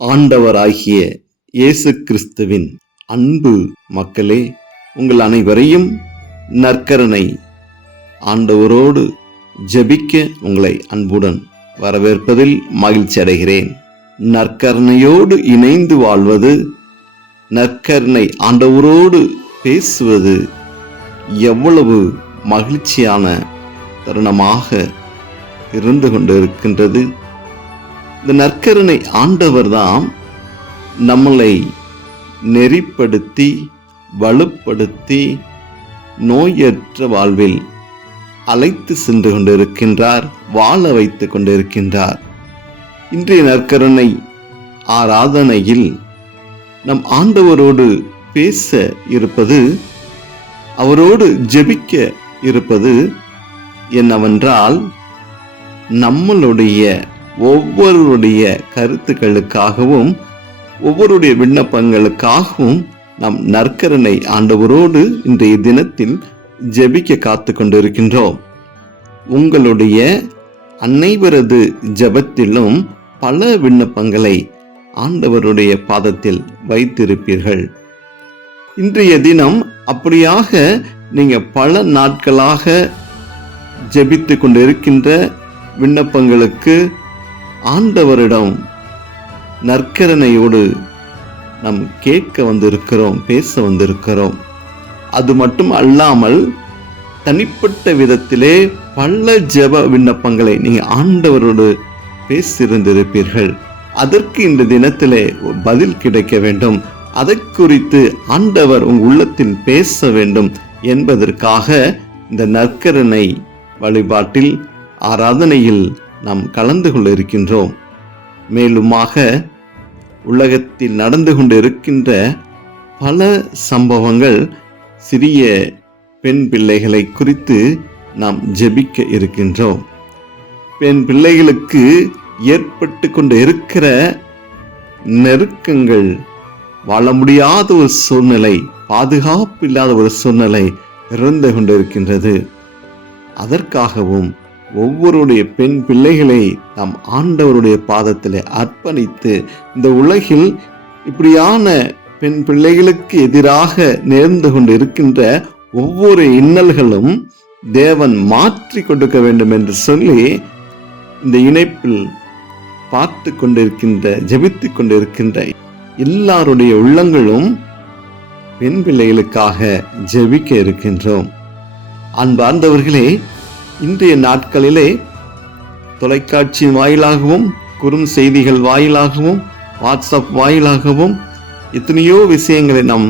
ஆண்டவராகிய இயேசு கிறிஸ்துவின் அன்பு மக்களே, உங்கள் அனைவரையும் நற்கருணை ஆண்டவரோடு ஜெபிக்க உங்களை அன்புடன் வரவேற்பதில் மகிழ்ச்சி அடைகிறேன். நற்கருணையோடு இணைந்து வாழ்வது, நற்கருணை ஆண்டவரோடு பேசுவது எவ்வளவு மகிழ்ச்சியான தருணமாக இருந்து கொண்டிருக்கின்றது. இந்த நற்கருணை ஆண்டவர்தான் நம்மளை நெறிப்படுத்தி வலுப்படுத்தி நோயற்ற வாழ்வில் அழைத்து சென்று கொண்டிருக்கின்றார், வாழ வைத்து கொண்டிருக்கின்றார். இன்றைய நற்கருணை ஆராதனையில் நம் ஆண்டவரோடு பேச இருப்பது, அவரோடு ஜெபிக்க இருப்பது என்னவென்றால், நம்மளுடைய ஒவ்வொருடைய கருத்துக்களுக்காகவும் ஒவ்வொருடைய விண்ணப்பங்களுக்காகவும் நம் நற்கருணை ஆண்டவரோடு இன்றைய தினத்தில் ஜெபிக்க காத்து கொண்டிருக்கின்றோம். உங்களுடைய அனைவரது ஜெபத்திலும் பல விண்ணப்பங்களை ஆண்டவருடைய பாதத்தில் வைத்திருப்பீர்கள். இன்றைய தினம் அப்படியாக நீங்க பல நாட்களாக ஜெபித்து கொண்டிருக்கின்ற விண்ணப்பங்களுக்கு ஆண்டவரிடம் நற்கருணையோடு நாம் கேட்க வந்திருக்கிறோம், பேச வந்திருக்கிறோம். அது மட்டும் அல்லாமல் தனிப்பட்ட விதத்திலே பல ஜெப விண்ணப்பங்களை நீங்க ஆண்டவரோடு பேசியிருந்திருப்பீர்கள். அதற்கு இந்த தினத்திலே பதில் கிடைக்க வேண்டும், அதை குறித்து ஆண்டவர் உங்கள் உள்ளத்தில் பேச வேண்டும் என்பதற்காக இந்த நற்கருணை வழிபாட்டில் ஆராதனையில் நாம் கலந்து கொள்ள இருக்கின்றோம். மேலுமாக உலகத்தில் நடந்து கொண்டு இருக்கின்ற பல சம்பவங்கள், சிறிய பெண் பிள்ளைகளை குறித்து நாம் ஜெபிக்க இருக்கின்றோம். பெண் பிள்ளைகளுக்கு ஏற்பட்டு கொண்டு இருக்கிற நெருக்கங்கள், வாழ முடியாத ஒரு சூழ்நிலை, பாதுகாப்பு இல்லாத ஒரு சூழ்நிலை இருந்து கொண்டிருக்கின்றது. அதற்காகவும் ஒவ்வொருடைய பெண் பிள்ளைகளை நாம் ஆண்டவருடைய பாதத்தில் அர்ப்பணித்து, இந்த உலகில் இப்படியான பெண் பிள்ளைகளுக்கு எதிராக நேர்ந்து கொண்டு இருக்கின்ற ஒவ்வொரு இன்னல்களும் தேவன் மாற்றி கொடுக்க வேண்டும் என்று சொல்லி, இந்த இணைப்பில் பார்த்து கொண்டிருக்கின்ற, ஜெபித்து கொண்டிருக்கின்ற எல்லாருடைய உள்ளங்களும் பெண் பிள்ளைகளுக்காக ஜெபிக்க இருக்கின்றோம். அன்பார்ந்தவர்களே, இன்றைய நாட்களிலே தொலைக்காட்சியின் வாயிலாகவும், குறும் செய்திகள் வாயிலாகவும், வாட்ஸ்அப் வாயிலாகவும் எத்தனையோ விஷயங்களை நாம்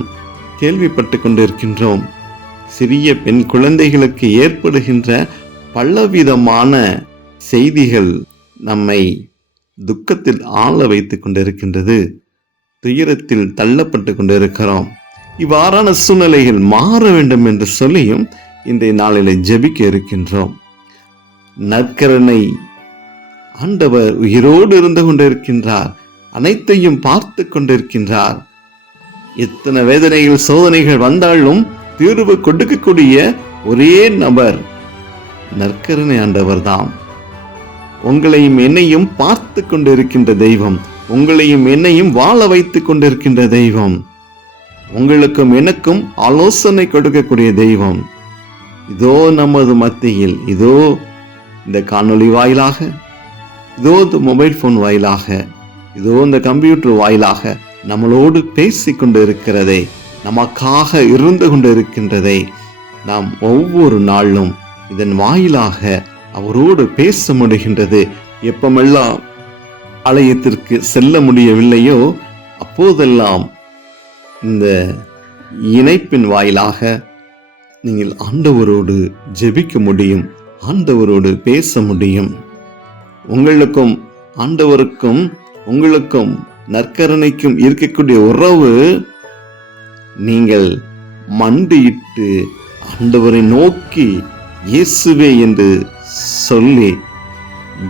கேள்விப்பட்டு கொண்டிருக்கின்றோம். சிறிய பெண் குழந்தைகளுக்கு ஏற்படுகின்ற பலவிதமான செய்திகள் நம்மை துக்கத்தில் ஆள வைத்து கொண்டிருக்கின்றது. துயரத்தில் தள்ளப்பட்டு கொண்டிருக்கிறோம். இவ்வாறான சூழ்நிலைகள் மாற வேண்டும் என்று சொல்லியும் இன்றைய நாளிலே ஜெபிக்க இருக்கின்றோம். நற்கருணை ஆண்டவர் உயிரோடு இருந்து கொண்டிருக்கின்றார், அனைத்தையும் பார்த்து கொண்டிருக்கின்றார். எத்தனை வேதனைகள், சோதனைகள் வந்தாலும் தீர்வு கொடுக்கக்கூடிய ஒரே நபர் நற்கருணை ஆண்டவர் தான். உங்களையும் என்னையும் பார்த்து கொண்டிருக்கின்ற தெய்வம், உங்களையும் என்னையும் வாழ வைத்து கொண்டிருக்கின்ற தெய்வம், உங்களுக்கும் எனக்கும் ஆலோசனை கொடுக்கக்கூடிய தெய்வம் இதோ நமது மத்தியில், இதோ இந்த காணொளி வாயிலாக, இதோ இந்த மொபைல் போன் வாயிலாக, இதோ இந்த கம்ப்யூட்டர் வாயிலாக நம்மளோடு பேசி கொண்டு இருக்கிறதை, நமக்காக இருந்து கொண்டு இருக்கின்றதை நாம் ஒவ்வொரு நாளும் இதன் வாயிலாக அவரோடு பேச முடிகின்றது. எப்பமெல்லாம் ஆலயத்திற்கு செல்ல முடியவில்லையோ அப்போதெல்லாம் இந்த இணைப்பின் வாயிலாக நீங்கள் ஆண்டவரோடு ஜெபிக்க முடியும், ஆண்டவரோடு பேச முடியும். உங்களுக்கும் ஆண்டவருக்கும், உங்களுக்கும் நற்கருணைக்கும் இருக்கக்கூடிய உறவு, நீங்கள் மண்டியிட்டு ஆண்டவரை நோக்கி இயேசுவே என்று சொல்லி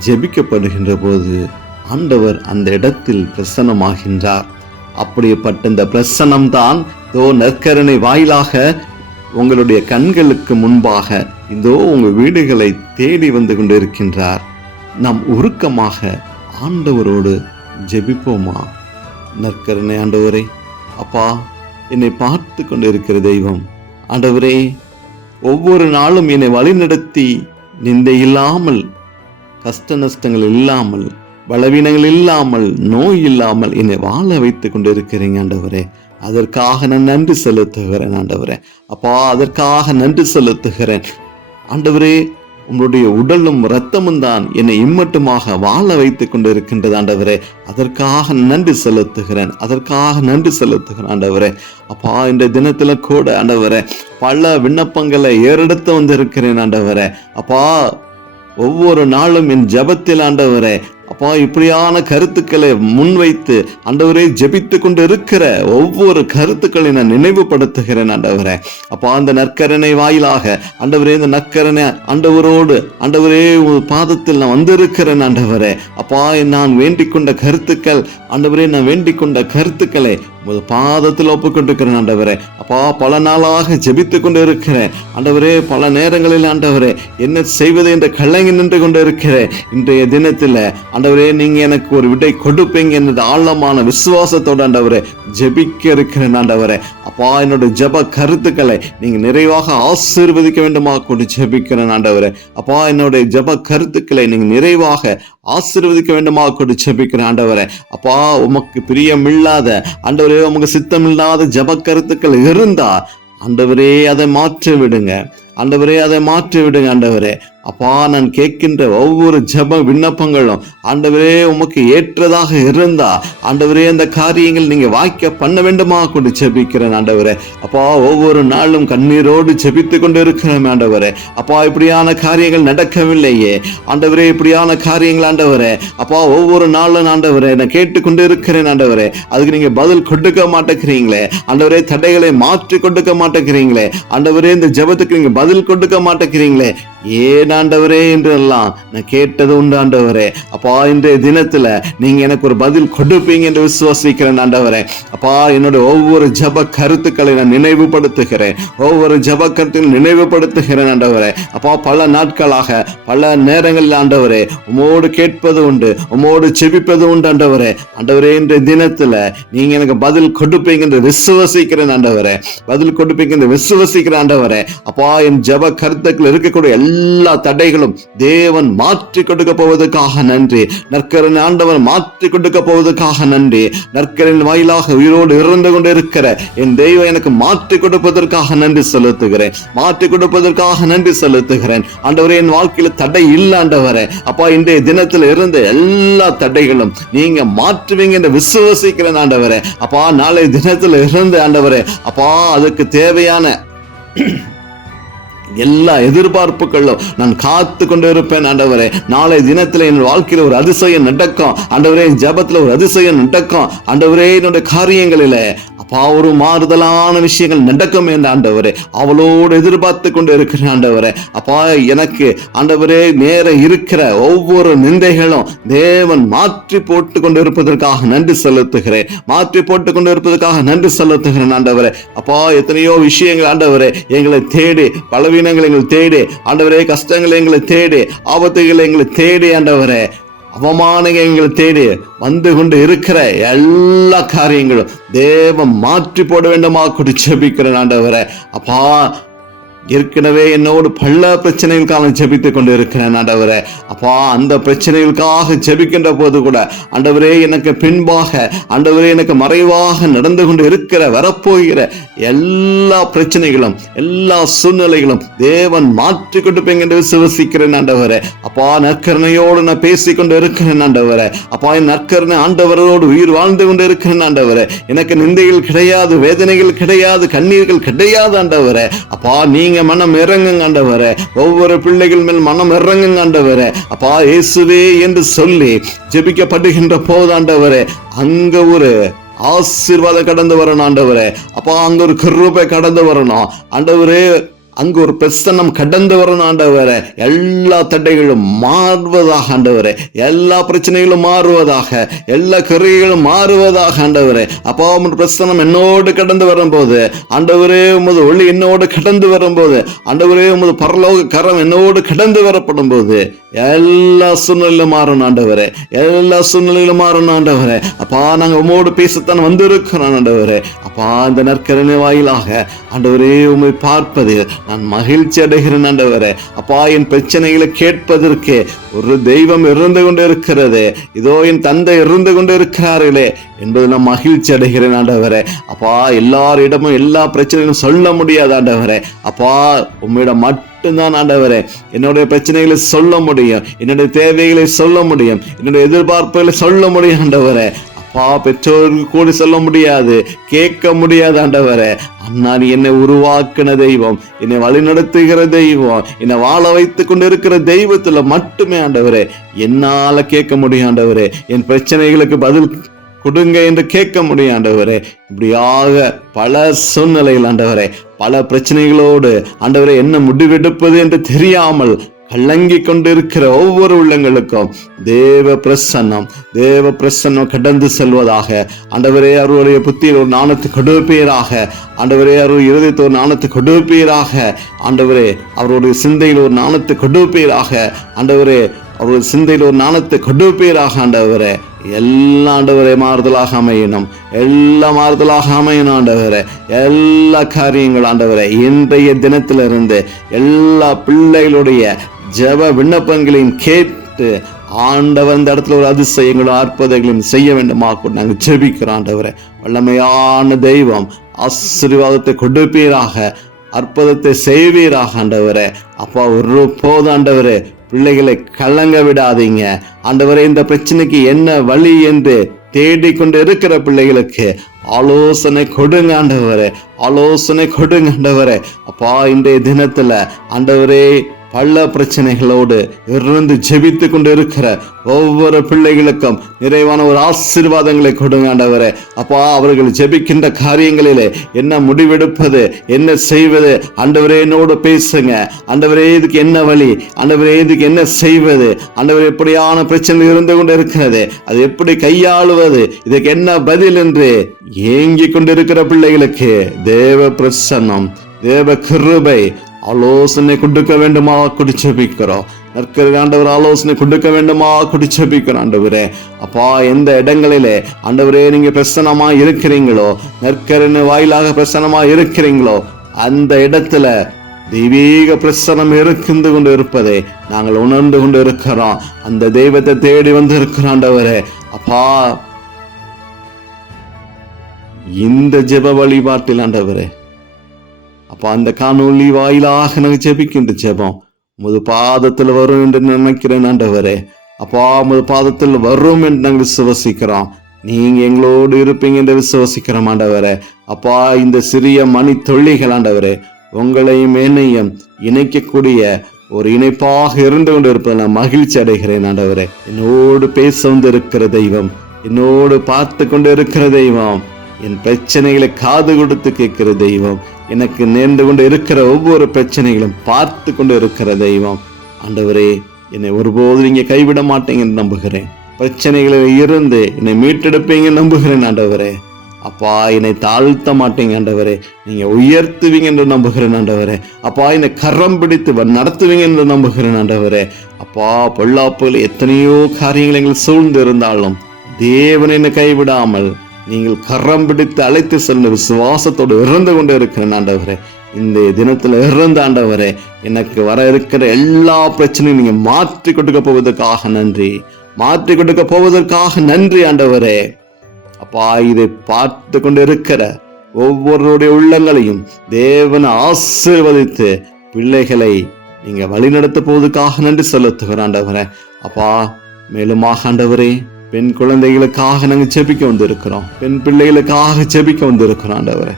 ஜெபிக்கப்படுகின்ற போது ஆண்டவர் அந்த இடத்தில் பிரசன்னமாகின்றார். அப்படிப்பட்ட இந்த பிரசன்னம்தான் இதோ நற்கருணை வாயிலாக உங்களுடைய கண்களுக்கு முன்பாக இதோ உங்கள் வீடுகளை தேடி வந்து கொண்டிருக்கின்றார். நாம் உருக்கமாக ஆண்டவரோடு ஜெபிப்போமா? நற்கருணை ஆண்டவரே, அப்பா என்னை பார்த்து கொண்டு இருக்கிற தெய்வம் ஆண்டவரே, ஒவ்வொரு நாளும் என்னை வழிநடத்தி நிந்தை இல்லாமல், கஷ்ட நஷ்டங்கள் இல்லாமல், பலவீனங்கள் இல்லாமல், நோய் இல்லாமல் என்னை வாழ வைத்து கொண்டு இருக்கிறீங்க ஆண்டவரே. அதற்காக நான் நன்றி செலுத்துகிறேன் ஆண்டவரே. அப்பா, அதற்காக நன்றி செலுத்துகிறேன் ஆண்டவரே. உங்களுடைய உடலும் இரத்தமும் தான் என்னை இம்மட்டுமாக வாழ வைத்துக் கொண்டு இருக்கின்றது ஆண்டவரே. அதற்காக நன்றி செலுத்துகிறேன், அதற்காக நன்றி செலுத்துகிறேன் ஆண்டவரே. அப்பா, இந்த தினத்துல கூட ஆண்டவரே பல விண்ணப்பங்களை ஏறெடுத்து வந்திருக்கிறேன் ஆண்டவரே. அப்பா, ஒவ்வொரு நாளும் என் ஜெபத்தில் ஆண்டவரே அப்பா இப்படியான கருத்துக்களை முன்வைத்து ஆண்டவரே ஜெபித்து கொண்டு இருக்கிற ஒவ்வொரு கருத்துக்களை நான் நினைவுபடுத்துகிறேன் ஆண்டவரே. அப்பா, அந்த நற்கருணை வாயிலாக ஆண்டவரே, இந்த நற்கருணை ஆண்டவரோடு ஆண்டவரே பாதத்தில் நான் வந்திருக்கிறேன் ஆண்டவரே. அப்பா, நான் வேண்டிக் கொண்ட கருத்துக்கள் ஆண்டவரே, நான் வேண்டிக் கொண்ட கருத்துக்களை பாதத்தில் ஒப்புக்கொண்டிருக்கிறேன் ஆண்டவரே. அப்பா, பல நாளாக ஜெபித்து கொண்டு இருக்கிறேன் ஆண்டவரே. பல நேரங்களில் ஆண்டவரே என்ன செய்வது என்று கலங்கி நின்று கொண்டு இருக்கிறேன். இன்றைய தினத்தில் ஆண்டவரே, நீங்க எனக்கு ஒரு விடை கொடுப்பீங்க என்ற ஆழமான விசுவாசத்தோடு ஆண்டவரே ஜெபிக்க இருக்கிறேன் ஆண்டவரே. அப்பா, என்னோட ஜெப கருத்துக்களை நீங்க நிறைவாக ஆசீர்வதிக்க வேண்டுமா கொண்டு ஜெபிக்கிறேன் ஆண்டவரே. அப்பா, என்னுடைய ஜெப கருத்துக்களை நீங்க நிறைவாக ஆசீர்வதிக்க வேண்டுமா கொண்டு ஜெபிக்கிறேன் ஆண்டவரே. அப்பா, உமக்கு பிரியமில்லாத ஆண்டவரே, உமக்கு சித்தமில்லாத ஜெப கருத்துக்கள் இருந்தா ஆண்டவரே அதை மாற்றி விடுங்க ஆண்டவரே, அதை மாற்றி விடுங்க ஆண்டவரே. அப்பா, நான் கேட்கின்ற ஒவ்வொரு ஜெப விண்ணப்பங்களும் ஆண்டவரே உமக்கு ஏற்றதாக இருந்தா ஆண்டவரே அந்த காரியங்கள் நீங்க வாய்க்க பண்ண வேண்டுமா கொண்டு ஜெபிக்கிறேன் ஆண்டவரே. அப்பா, ஒவ்வொரு நாளும் கண்ணீரோடு ஜெபித்து கொண்டு இருக்கிறேன் ஆண்டவரே. அப்பா, இப்படியான காரியங்கள் நடக்கவில்லையே ஆண்டவரே, இப்படியான காரியங்கள் ஆண்டவரே. அப்பா, ஒவ்வொரு நாளும் ஆண்டவரே நான் கேட்டுக்கொண்டு இருக்கிறேன் ஆண்டவரே. அதுக்கு நீங்க பதில் கொடுக்க மாட்டேங்கிறீங்களே ஆண்டவரே. தடைகளை மாற்றி கொடுக்க மாட்டேங்கிறீங்களே ஆண்டவரே. இந்த ஜெபத்துக்கு நீங்க பதில் கொடுக்க மாட்டேங்கிறீங்களே ஏன் ஆண்டவரே என்றெல்லாம் நான் கேட்டது உண்டு ஆண்டவரே. அப்பா, இன்றைய தினத்துல நீங்க எனக்கு ஒரு பதில் கொடுப்பீங்க என்று விசுவாசிக்கிறேன் ஆண்டவரே. அப்பா, என்னோட ஒவ்வொரு ஜெப கருத்துக்களை நான் நினைவுபடுத்துகிறேன், ஒவ்வொரு ஜெப கருத்துக்களை நினைவுபடுத்துகிறேன் ஆண்டவரே. அப்பா, பல நாட்களாக பல நேரங்களில் ஆண்டவரே உமோடு கேட்பது உண்டு, உமோடு செபிப்பது உண்டு ஆண்டவரே. ஆண்டவரே, இன்றைய தினத்துல நீங்க எனக்கு பதில் கொடுப்பீங்க என்று விசுவாசிக்கிறேன் ஆண்டவரே. பதில் கொடுப்பீங்க என்று விசுவாசிக்கிறேன் ஆண்டவரே. அப்பா, என் ஜெப கருத்துக்கள் இருக்கக்கூடிய எல்லா தடைகளும் தேவன் மாற்றி கொடுக்க போவதற்காக நன்றி. நற்கருணை ஆண்டவர் மாற்றி கொடுக்க போவதற்காக நன்றி. நற்கரின் வாயிலாக உயிரோடு இருந்து கொண்டு இருக்கிற என் தெய்வம் எனக்கு மாற்றி கொடுப்பதற்காக நன்றி செலுத்துகிறேன், மாற்றி கொடுப்பதற்காக நன்றி செலுத்துகிறேன் ஆண்டவரே. என் வாழ்க்கையில தடை இல்லை ஆண்டவரே. அப்பா, இன்றைய தினத்தில் இருந்த எல்லா தடைகளும் நீங்க மாற்றுவீங்க என்று விசுவாசிக்கிறேன் ஆண்டவரே. அப்பா, நாளை தினத்தில் இருந்து ஆண்டவரே அப்பா அதுக்கு தேவையான எல்லா எதிர்பார்ப்புகளும் நான் காத்து கொண்டு இருப்பேன் ஆண்டவரே. நாளை தினத்துல என் வாழ்க்கையில ஒரு அதிசயம் நடக்கும் ஆண்டவரே. என் ஜெபத்துல ஒரு அதிசயம் நடக்கும் ஆண்டவரே. என்னுடைய காரியங்களில அப்பா ஒரு மாறுதலான விஷயங்கள் நடக்கும் என்ற ஆண்டவரே அவளோடு எதிர்பார்த்து கொண்டு இருக்கிறேன் ஆண்டவரே. அப்பா, எனக்கு ஆண்டவரே நேர இருக்கிற ஒவ்வொரு நிந்தைகளும் தேவன் மாற்றி போட்டு கொண்டு இருப்பதற்காக நன்றி செலுத்துகிறேன், மாற்றி போட்டு கொண்டு இருப்பதற்காக நன்றி செலுத்துகிறேன் ஆண்டவரே. அப்பா, எத்தனையோ விஷயங்கள் ஆண்டவரே எங்களை தேடி, பலவீனங்களை எங்களை தேடி ஆண்டவரே, கஷ்டங்களை எங்களை தேடி, ஆபத்துகளை எங்களை தேடி ஆண்டவரே, அவமானங்கள் எங்களை தேடி வந்து கொண்டு இருக்கிற எல்லா காரியங்களும் தேவன் மாற்றி போட வேண்டுமா கொண்டு ஜெபிக்கிறேன் ஆண்டவரே. அப்பா, ஏற்கனவே என்னோடு பல பிரச்சனைகளுக்காக ஜெபித்துக் கொண்டு இருக்கிறேன் ஆண்டவரே. அப்பா, அந்த பிரச்சனைகளுக்காக ஜெபிக்கின்ற போது கூட ஆண்டவரே எனக்கு பின்பாக ஆண்டவரே எனக்கு மறைவாக நடந்து கொண்டு இருக்கிற வரப்போகிற எல்லா பிரச்சனைகளும் எல்லா சூழ்நிலைகளும் தேவன் மாற்றி கொடுப்பீங்க என்று விசுவாசிக்கிறேன் ஆண்டவரே. அப்பா, நற்கருணையோடு நான் பேசிக்கொண்டு இருக்கிறேன் ஆண்டவரே. அப்பா, என் நற்கருணை ஆண்டவரோடு உயிர் வாழ்ந்து கொண்டு இருக்கிறேன் ஆண்டவரே. எனக்கு நிந்தைகள் கிடையாது, வேதனைகள் கிடையாது, கண்ணீர்கள் கிடையாது ஆண்டவரே. அப்பா, நீங்க மனம் இறங்குங்க ஆண்டவரே. ஒவ்வொரு பிள்ளைகள் மேல் மனம் இறங்குங்க ஆண்டவரே. அப்பா, இயேசுவே என்று சொல்லி ஜெபிக்கப்படுகின்ற போது ஆண்டவரே அங்க ஒரு ஆசீர்வாதம் கடந்து வரணும் ஆண்டவரே. அப்பா, அங்க ஒரு கிருபை கடந்து வரணும் ஆண்டவரே. அங்கு ஒரு பிரசன்னம் கடந்து வரணும் ஆண்டவரே. எல்லா தடைகளும் மாறுவதாக ஆண்டவரே, எல்லா பிரச்சனைகளும் மாறுவதாக, எல்லா கரைகளும் மாறுவதாக ஆண்டவரே. அப்பா, உமது பிரசன்னம் என்னோடு கடந்து வரும்போது ஆண்டவரே, உமது ஒளி என்னோடு கடந்து வரும்போது ஆண்டவரே, உமது பரலோக கரம் என்னோடு கடந்து வரப்படும் போது எல்லா சூழ்நிலையிலும் மாறணும் ஆண்டவரே, எல்லா சூழ்நிலையிலும் மாறணும் ஆண்டவரே. அப்பா, நாங்க உம்மோடு பேசத்தான் வந்திருக்கிறோம் ஆண்டவரே. அப்பா, இந்த நற்கரணை வாயிலாக ஆண்டவரே உம்மை பார்ப்பது நான் மகிழ்ச்சி அடைகிறேன் ஆண்டவரே. அப்பா, என் பிரச்சனைகளை கேட்பதற்கு ஒரு தெய்வம் இருந்து கொண்டு இருக்கிறது, இதோ என் தந்தை இருந்து கொண்டு இருக்கிறார்களே என்பது நான் மகிழ்ச்சி அடைகிறேன் ஆண்டவரே. அப்பா, எல்லாரிடமும் எல்லா பிரச்சனைகளும் சொல்ல முடியாது ஆண்டவரே. அப்பா, உம்மிடம் மட்டும்தான் ஆண்டவரே என்னுடைய பிரச்சனைகளை சொல்ல முடியும், என்னுடைய தேவைகளை சொல்ல முடியும், என்னுடைய எதிர்பார்ப்புகளை சொல்ல முடியும் ஆண்டவரே. அப்பா, பெற்றோருக்கு கூட சொல்ல முடியாது, கேட்க முடியாது ஆண்டவரே. அண்ணா, நீ என்னை உருவாக்கின தெய்வம், என்னை வழிநடத்துகிற தெய்வம், என்னை வாழ வைத்துக் கொண்டு இருக்கிற தெய்வத்துல மட்டுமே ஆண்டவரே என்னால கேட்க முடியும் ஆண்டவரே. என் பிரச்சனைகளுக்கு பதில் கொடுங்க என்று கேட்க முடியும் ஆண்டவரே. இப்படியாக பல சூழ்நிலைகள் ஆண்டவரே, பல பிரச்சனைகளோடு ஆண்டவரே என்ன முடிவெடுப்பது என்று தெரியாமல் கலங்கி கொண்டிருக்கிற ஒவ்வொரு உள்ளங்களுக்கும் தேவ பிரசன்னம் கடந்து செல்வதாக ஆண்டவரே. அவருடைய புத்தியில் ஒரு ஞானத்தை கொடுப்பீராக ஆண்டவரே. அவருடைய இருதயத்தை ஒரு ஞானத்தை கொடுப்பீராக ஆண்டவரே. அவருடைய சிந்தையில் ஒரு ஞானத்தை கொடுப்பீராக ஆண்டவரே. அவருடைய சிந்தையில் ஒரு ஞானத்தை கொடுப்பீராக ஆண்டவரே. எல்லா ஆண்டவரே மாறுதலாக அமையணும், எல்லா மாறுதலாக அமையணும் ஆண்டவரே. எல்லா காரியங்கள் ஆண்டவரே இன்றைய தினத்திலிருந்து எல்லா பிள்ளைகளுடைய ஜெப விண்ணப்பங்களையும் கேட்டு ஆண்டவர் இந்த இடத்துல ஒரு அதிசயங்களும் அற்புதங்களையும் செய்ய வேண்டுமா நாங்கள் ஜெபிக்கிறோம் ஆண்டவரே. வல்லமையான தெய்வம் ஆசீர்வாதத்தை கொடுப்பீராக, அற்புதத்தை செய்வீராக ஆண்டவரே. அப்பா, ஒரு போது ஆண்டவரே பிள்ளைகளை கலங்க விடாதீங்க ஆண்டவரே. இந்த பிரச்சனைக்கு என்ன வழி என்று தேடிக்கொண்டு இருக்கிற பிள்ளைகளுக்கு ஆலோசனை கொடுங்க ஆண்டவரே, ஆலோசனை கொடுங்க ஆண்டவரே. அப்பா, இன்றைய தினத்துல ஆண்டவரே பல பிரச்சனைகளோடு இருந்து ஜெபித்து கொண்டு இருக்கிற ஒவ்வொரு பிள்ளைகளுக்கும் நிறைவான ஒரு ஆசீர்வாதங்களை கொடுங்க ஆண்டவரே. அப்பா, அவர்கள் ஜெபிக்கின்ற காரியங்களிலே என்ன முடிவெடுப்பது, என்ன செய்வது ஆண்டவரே என்னோடு பேசுங்க ஆண்டவரே. இதுக்கு என்ன வழி ஆண்டவரே, இதுக்கு என்ன செய்வது ஆண்டவரே. எப்படியான பிரச்சனை இருந்து கொண்டு இருக்கிறது, அது எப்படி கையாளுவது, இதுக்கு என்ன பதில் என்று ஏங்கி கொண்டிருக்கிற பிள்ளைகளுக்கு தேவ பிரசன்னம், தேவ கிருபை ஆலோசனை கொடுக்க வேண்டுமா குடிச்சபிக்கிறோம். ஆண்டவர் ஆலோசனை கொடுக்க வேண்டுமா குடிச்சபிக்கிறோம் ஆண்டவரே. அப்பா, எந்த இடங்களிலே ஆண்டவரே நீங்க பிரசன்னமா இருக்கிறீங்களோ, நற்கரணை வாயிலாக பிரசன்னமா இருக்கிறீங்களோ, அந்த இடத்துல தெய்வீக பிரசனம் இருந்து கொண்டு இருப்பதை நாங்கள் உணர்ந்து கொண்டு இருக்கிறோம். அந்த தெய்வத்தை தேடி வந்து இருக்கிறோம் ஆண்டவரே. அப்பா, இந்த ஜெப வழிபாட்டில் ஆண்டவரே, அப்பா, அந்த காணொலி வாயிலாக நாங்கள் ஜெபிக்கின்ற ஜெபம் உமது பாதத்தில் வரும் என்று நினைக்கிறேன் ஆண்டவரே. அப்பா, உமது பாதத்தில் வரும் என்று நாங்கள் விசுவசிக்கிறோம். நீங்க எங்களோடு இருப்பீங்க என்று விசுவசிக்கிறோம் ஆண்டவரே. அப்பா, இந்த சிறிய மணி தொல்லிகள் ஆண்டவரே உங்களையும் என்னையும் இணைக்கக்கூடிய ஒரு இணைப்பாக இருந்து கொண்டு இருப்பதை நான் மகிழ்ச்சி அடைகிறேன் ஆண்டவரே. என்னோடு பேச வந்து இருக்கிற தெய்வம், என்னோடு பார்த்து கொண்டு இருக்கிற தெய்வம், என் பிரச்சனைகளை காது கொடுத்து கேட்கிற தெய்வம், எனக்கு நேர்ந்து கொண்டு இருக்கிற ஒவ்வொரு பிரச்சனைகளும் பார்த்து கொண்டு இருக்கிற தெய்வம் ஆண்டவரே. என்னை ஒருபோது நீங்க கைவிட மாட்டீங்கன்னு நம்புகிறேன். பிரச்சனைகளில் இருந்து என்னை மீட்டெடுப்பீங்க நம்புகிறேன் ஆண்டவரே. அப்பா, என்னை தாழ்த்த மாட்டீங்க ஆண்டவரே, நீங்க உயர்த்துவீங்க என்று நம்புகிறேன் ஆண்டவரே. அப்பா, என்னை கரம் பிடித்து நடத்துவீங்க என்று நம்புகிறேன் ஆண்டவரே. அப்பா, பொல்லாப்புகள் எத்தனையோ காரியங்கள் எங்கள் சூழ்ந்து இருந்தாலும் தேவன் என்னை கைவிடாமல் நீங்கள் கரம் பிடித்து அழைத்து செல்ல விசுவாசத்தோடு இறந்து கொண்டு இருக்கிறேன் ஆண்டவரே. இந்த தினத்துல இறந்த ஆண்டவரே, எனக்கு வர இருக்கிற எல்லா பிரச்சனையும் நீங்க மாற்றி கொடுக்க போவதற்காக நன்றி, மாற்றி கொடுக்க போவதற்காக நன்றி ஆண்டவரே. அப்பா, இதை பார்த்து கொண்டு இருக்கிற ஒவ்வொருடைய உள்ளங்களையும் தேவனை ஆசீர்வதித்து பிள்ளைகளை நீங்க வழிநடத்த போவதற்காக நன்றி செலுத்துகிறேன் ஆண்டவரே. அப்பா, மேலுமாக ஆண்டவரே, பெண் குழந்தைகளுக்காக நாங்கள் ஜெபிக்க வந்திருக்கிறோம், பெண் பிள்ளைகளுக்காக ஜெபிக்க வந்திருக்கிறோம் ஆண்டவரே.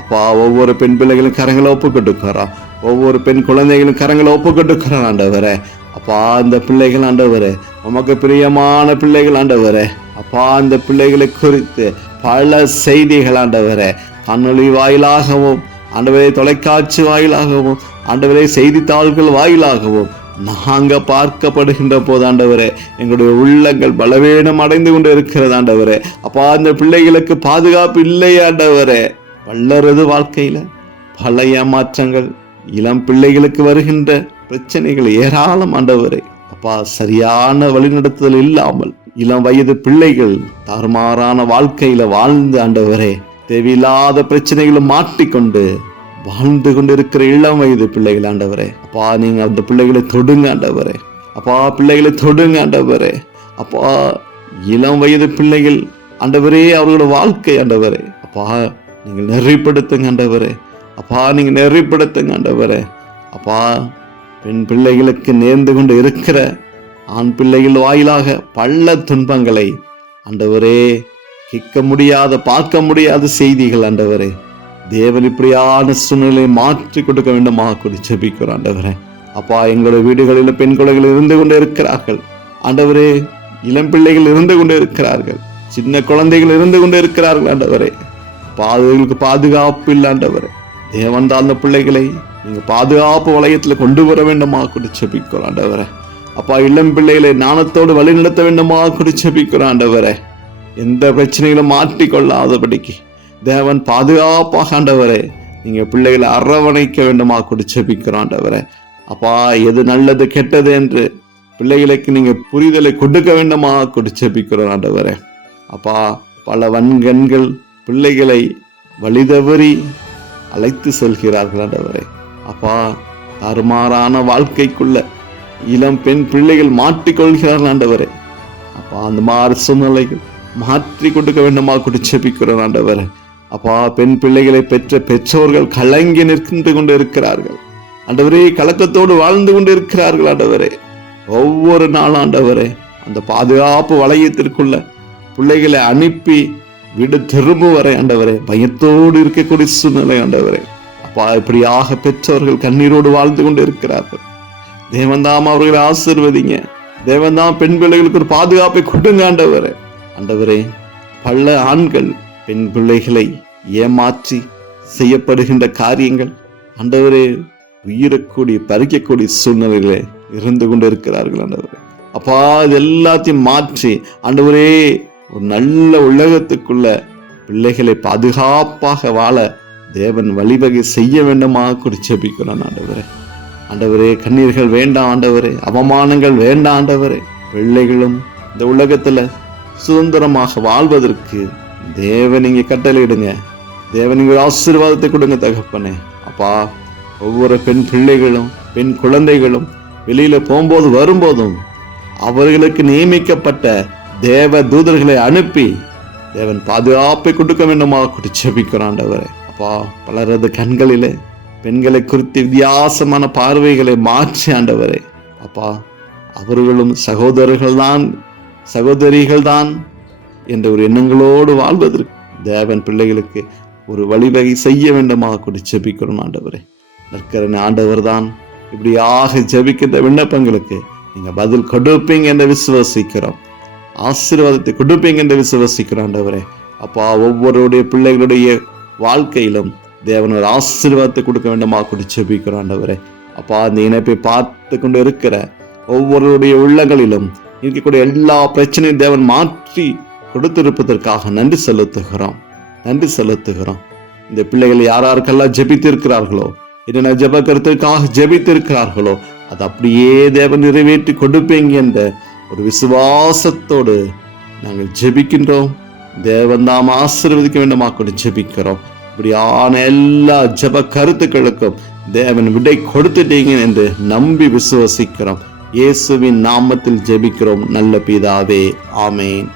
அப்பா, ஒவ்வொரு பெண் பிள்ளைகளும் கரங்களை ஒப்பு கொடுக்கிறோம், ஒவ்வொரு பெண் குழந்தைகளும் கரங்களை ஒப்பு கொடுக்கிறோம் ஆண்டவரே. அப்பா, அந்த பிள்ளைகள் ஆண்டவரே உமக்கு பிரியமான பிள்ளைகள் ஆண்டவரே. அப்பா, அந்த பிள்ளைகளை குறித்து பல செய்திகள் ஆண்டவரே காணொலி வாயிலாகவும் ஆண்டவரே, தொலைக்காட்சி வாயிலாகவும் ஆண்டவரே, செய்தித்தாள்கள் வாயிலாகவும் நாங்க பார்க்கப்படுகின்ற போது ஆண்டவரே எங்களுடைய உள்ளங்கள் பலவீனம் அடைந்து கொண்டு இருக்கிறது ஆண்டவரே. அப்பா, அந்த பிள்ளைகளுக்கு பாதுகாப்பு இல்லை ஆண்டவரே. வளருது வாழ்க்கையில பல ஏமாற்றங்கள், இளம் பிள்ளைகளுக்கு வருகின்ற பிரச்சனைகள் ஏராளம் ஆண்டவரே. அப்பா, சரியான வழிநடத்துதல் இல்லாமல் இளம் வயது பிள்ளைகள் தாறுமாறான வாழ்க்கையில வாழ்ந்து ஆண்டவரே, தேவையில்லாத பிரச்சனைகளை மாட்டிக்கொண்டு வாழ்ந்து கொண்டிருக்கிற இளம் வயது பிள்ளைகள் ஆண்டவரே, அப்பா நீங்க அந்த பிள்ளைகளை தொடுங்க ஆண்டவரே. அப்பா, பிள்ளைகளை தொடுங்க ஆண்டவரே. அப்பா, இளம் வயது பிள்ளைகள் ஆண்டவரே, அவர்களோட வாழ்க்கை ஆண்டவரே, அப்பா நீங்கள் நெறிப்படுத்துங்க ஆண்டவரே. அப்பா, நீங்க நெறிப்படுத்துங்க ஆண்டவரே. அப்பா, பெண் பிள்ளைகளுக்கு நேர்ந்து கொண்டு இருக்கிற ஆண் பிள்ளைகள் வாயிலாக பல துன்பங்களை ஆண்டவரே, கேட்க முடியாத பார்க்க முடியாத செய்திகள் ஆண்டவரே, தேவன் இப்படியான சூழ்நிலையை மாற்றி கொடுக்க வேண்டுமா கூடி ஜெபிக்கிறோம் ஆண்டவரே. அப்பா, எங்களுடைய வீடுகளில் பெண் குழந்தைகள் இருந்து கொண்டே இருக்கிறார்கள் ஆண்டவரே, இளம் பிள்ளைகள் இருந்து கொண்டே இருக்கிறார்கள், சின்ன குழந்தைகள் இருந்து கொண்டே இருக்கிறார்கள் ஆண்டவரே. பாதுகளுக்கு பாதுகாப்பு இல்லை ஆண்டவரே. தேவன் தான் அந்த பிள்ளைகளை நீங்க பாதுகாப்பு வளையத்துல கொண்டு வர வேண்டுமா கூடி ஜெபிக்கிறோம் ஆண்டவரே. அப்பா, இளம் பிள்ளைகளை ஞானத்தோடு வழி நடத்த வேண்டுமா கூடி ஜெபிக்கிறோம் ஆண்டவரே. எந்த பிரச்சனைகளும் மாற்றிக்கொள்ளாதபடிக்கு தேவன் பாதுகாப்பாக ஆண்டவரே நீங்க பிள்ளைகளை அரவணைக்க வேண்டுமா கூடி ஜெபிக்கிறோம் ஆண்டவரே. அப்பா, எது நல்லது கெட்டது என்று பிள்ளைகளுக்கு நீங்க புரிதலை கொடுக்க வேண்டுமா கூடி ஜெபிக்கிறோம் ஆண்டவரே. அப்பா, பல வன்கண்கள் பிள்ளைகளை வழிதவறி அழைத்து செல்கிறார்கள் ஆண்டவரே. அப்பா, தாறுமாறான வாழ்க்கைக்குள்ள இளம் பெண் பிள்ளைகள் மாற்றிக்கொள்கிறார்கள் ஆண்டவரே. அப்பா, அந்த மாதிரி சூழ்நிலைகள் மாற்றி கொடுக்க வேண்டுமா கூடி ஜெபிக்கிறோம் ஆண்டவரே. அப்பா, பெண் பிள்ளைகளை பெற்ற பெற்றோர்கள் கலங்கி நிற்கின்று கொண்டு இருக்கிறார்கள் ஆண்டவரே, கலக்கத்தோடு வாழ்ந்து கொண்டு இருக்கிறார்கள் ஆண்டவரே. ஒவ்வொரு நாள் ஆண்டவரே அந்த பாதுகாப்பு வளையத்திற்குள்ள பிள்ளைகளை அனுப்பி வீடு திரும்ப வரை ஆண்டவரே பயத்தோடு இருக்கக்கூடிய சூழ்நிலை ஆண்டவரே. அப்பா, இப்படியாக பெற்றோர்கள் கண்ணீரோடு வாழ்ந்து கொண்டு இருக்கிறார்கள். தேவன்தாம் அவர்களை ஆசீர்வதிங்க. தேவன்தாம் பெண் பிள்ளைகளுக்கு ஒரு பாதுகாப்பை கொடுங்க ஆண்டவரே. ஆண்டவரே, பல ஆண்கள் பெண் பிள்ளைகளை ஏமாற்றி செய்யப்படுகின்ற காரியங்கள் ஆண்டவரே உயிரக்கூடிய பறிக்கக்கூடிய சூழ்நிலைகளை இருந்து கொண்டு இருக்கிறார்கள் ஆண்டவரே. அப்பா, இது எல்லாத்தையும் மாற்றி ஆண்டவரே ஒரு நல்ல உலகத்துக்குள்ள பிள்ளைகளை பாதுகாப்பாக வாழ தேவன் வழிவகை செய்ய வேண்டுமா கூடி ஜெபிக்கிறோம் ஆண்டவரே. ஆண்டவரே, கண்ணீர்கள் வேண்டாம் ஆண்டவரே, அவமானங்கள் வேண்டாம் ஆண்டவரே. பிள்ளைகளும் இந்த உலகத்துல சுதந்திரமாக வாழ்வதற்கு தேவன் இங்கே கட்டளையிடுங்க. தேவன் இங்கே ஆசீர்வாதத்தை கொடுங்க தகப்பனே. அப்பா, ஒவ்வொரு பெண் பிள்ளைகளும் பெண் குழந்தைகளும் வெளியில போகும்போது வரும்போதும் அவர்களுக்கு நியமிக்கப்பட்ட தேவ தூதர்களை அனுப்பி தேவன் பாதுகாப்பை கொடுக்க வேண்டுமா கூடி ஜெபிக்கிறோம் ஆண்டவரே. அப்பா, பலரது கண்களிலே பெண்களை குறித்து வித்தியாசமான பார்வைகளை மாற்றி ஆண்டவரே. அப்பா, அவர்களும் சகோதரிகள் தான் என்ற ஒரு எண்ணங்களோடு வாழ்வதற்கு தேவன் பிள்ளைகளுக்கு ஒரு வழிவகை செய்ய வேண்டுமா கூடி ஜெபிக்கிறோம் ஆண்டவரே. நற்கரணை ஆண்டவர் தான் இப்படியாக ஜெபிக்கின்ற விண்ணப்பங்களுக்கு நீங்க பதில் கொடுப்பீங்க என்று விசுவாசிக்கிறோம். ஆசீர்வாதத்தை கொடுப்பீங்க என்று விசுவாசிக்கிறோம் ஆண்டவரே. அப்பா, ஒவ்வொருடைய பிள்ளைகளுடைய வாழ்க்கையிலும் தேவன் ஒரு ஆசீர்வாதத்தை கொடுக்க வேண்டுமா கூடி ஜெபிக்கிறோம் ஆண்டவரே. அப்பா, அந்த இணைப்பை பார்த்து கொண்டு இருக்கிற ஒவ்வொருடைய உள்ளங்களிலும் இருக்கக்கூடிய எல்லா பிரச்சனையும் தேவன் மாற்றி கொடுத்திருப்பதற்காக நன்றி செலுத்துகிறோம். இந்த பிள்ளைகள் யாருக்கெல்லாம் ஜெபித்திருக்கிறார்களோ, என்ன ஜெப கருத்துக்காக ஜெபித்திருக்கிறார்களோ, அது அப்படியே தேவன் நிறைவேற்றி கொடுப்பீங்க என்ற ஒரு விசுவாசத்தோடு நாங்கள் ஜெபிக்கின்றோம். தேவன் தாம் ஆசீர்வதிக்க வேண்டுமா கூட ஜெபிக்கிறோம். இப்படியான எல்லா ஜெப கருத்துக்களுக்கும் தேவன் விடை கொடுத்துட்டீங்க என்று நம்பி விசுவாசிக்கிறோம். இயேசுவின் நாமத்தில் ஜெபிக்கிறோம் நல்ல பிதாவே, ஆமேன்.